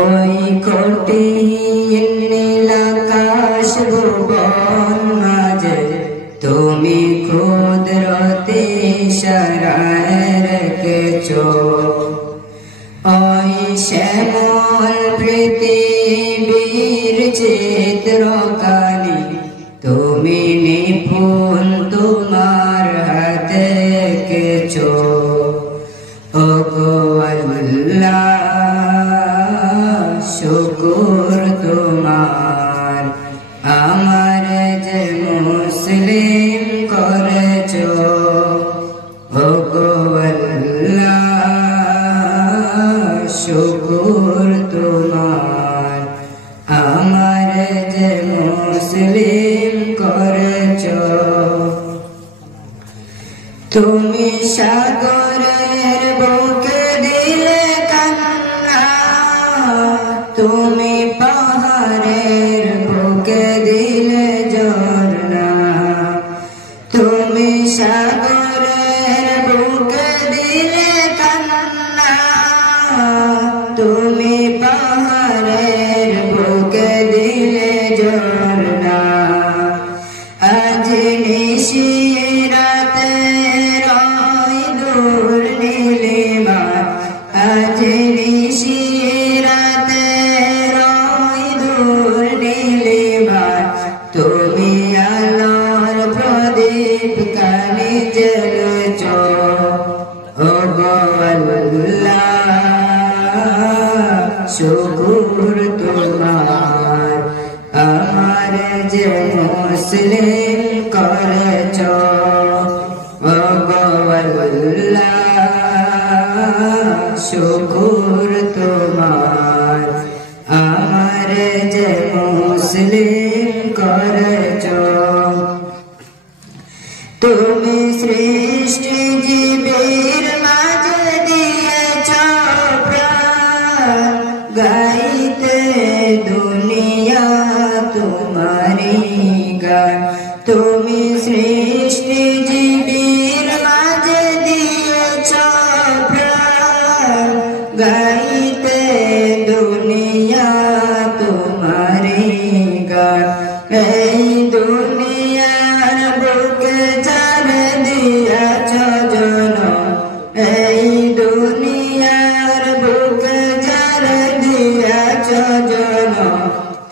ওই কঠিন নীল আকাশ ভুবন মাঝে তুমি কুদরতে ইশারায় রেখেছো। ওই শ্যামল পৃথিবীর চিত্রকালি তুমি নিপুণ তোমার হাতে এঁকেছো। ওগো আল্লাহ শুকর তোমার, আমার যে মুসলিম করেছো। ওগো আল্লাহ শুকর তোমার, আমার যে মুসলিম করেছো। তুমি সাগরের বুকে দিলে কান্না, তুমি পাহাড়ের বুকে দিলে ঝরনা। তুমি সাগরের বুকে দিলে কান্না, তুমি পাহাড়ের বুকে দিলে ঝরনা। আজ নিশি রাতে রয় দূর নীলিমা, আজ নিশি রাতে রয় দূর নীলিমা। তুমি আলোর প্রদীপ কালি জ্বেলেছো। ওগো আল্লাহ শুকর তোমার, আমার যে মুসলিম করেছো। ওগো আল্লাহ শুকর তোমার, আমার যে মুসলিম করেছো। তুমি সৃষ্টি জীবের মাঝে দিয়েছো প্রাণ, গাইতে দুনিয়া তোমারি গান। তুমি সৃষ্টি জীবের মাঝে দিয়েছো প্রাণ, গাইতে দুনিয়া তোমারি গান। এই দুনিয়ার বুকে যারে দিয়াছো জনম, এই দুনিয়ার বুকে যারে দিয়াছো জনম,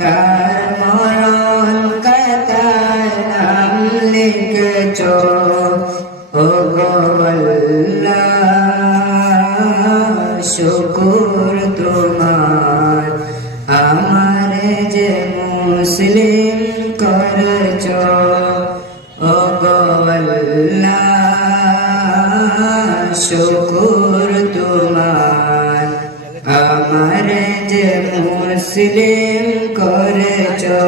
তার মরণ কথায় নাম লিখেছো। ওগো আল্লাহ শুকর তোমার, আমার যে মুসলিম করেছো। ওগো আল্লাহ শুকর তোমার, আমার যে মুসলিম করেছো।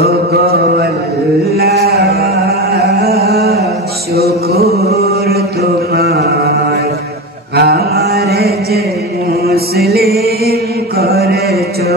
ওগো আল্লাহ শুকর তোমার, আমার যে মুসলিম করেছো।